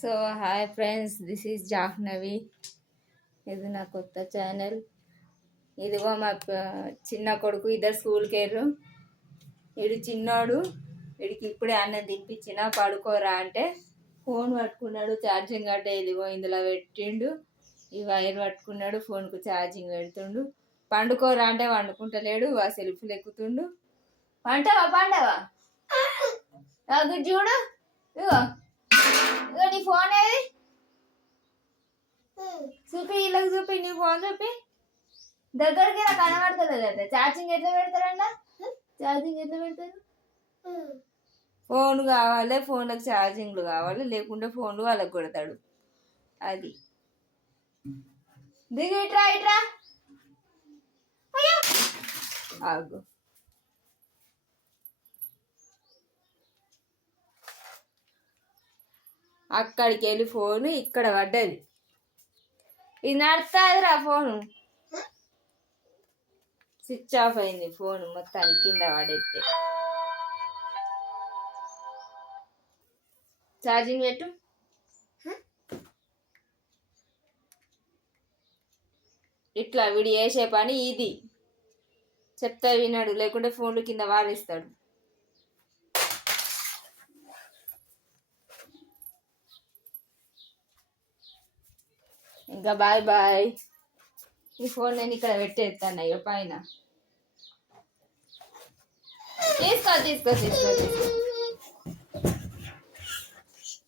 So hi friends, this is Jahnavi. ఇది నా కొత్త ఛానల్. ఇదిగో మా చిన్న కొడుకు, ఇద్దరు స్కూల్కి వెళ్ళరు. వీడు చిన్నోడు, వీడికి ఇప్పుడే అన్నం తినిపించిన పడుకోరా అంటే ఫోన్ పట్టుకున్నాడు. ఛార్జింగ్ అంటే ఇదిగో ఇందులో పెట్టిండు. ఈ వైర్ పట్టుకున్నాడు, ఫోన్కు ఛార్జింగ్ పెడుతుండు. పండుకోరా అంటే వండుకుంటలేడు, ఆ సెల్ఫ్లు ఎక్కుతుండు. పండవా చూడు, ఇగో ఇగో నీ ఫోన్ ఏది చూపి, ఇళ్ళకి చూపి, నీ ఫోన్ చూపి. దగ్గరికి నాకు కనబడతలేదు అయితే. ఛార్జింగ్ ఎట్లా పెడతారన్నా? ఛార్జింగ్ ఎట్లా పెడతారు? ఫోన్ కావాలి, ఫోన్లకు ఛార్జింగ్లు కావాలి, లేకుంటే ఫోన్లు వాళ్ళకి కొడతాడు. అది దిగు, ఇట్రా ఇట్రా. ఆగు, అక్కడికి వెళ్ళి ఫోను ఇక్కడ పడ్డది. ఇది నడుస్తుందిరా ఫోను. స్విచ్ ఆఫ్ అయింది ఫోన్ మొత్తానికి, కింద పడేస్తే. ఛార్జింగ్ పెట్టు. ఇట్లా వీడు చేసే పని ఇది. చెప్తా వినాడు, లేకుంటే ఫోన్లు కింద వారిస్తాడు. ఇంకా బాయ్ బాయ్. ఈ ఫోన్ నేను ఇక్కడ పెట్టేస్తాను. అయ్యో పైన తీసుకో తీసుకో తీసుకో తీసుకో.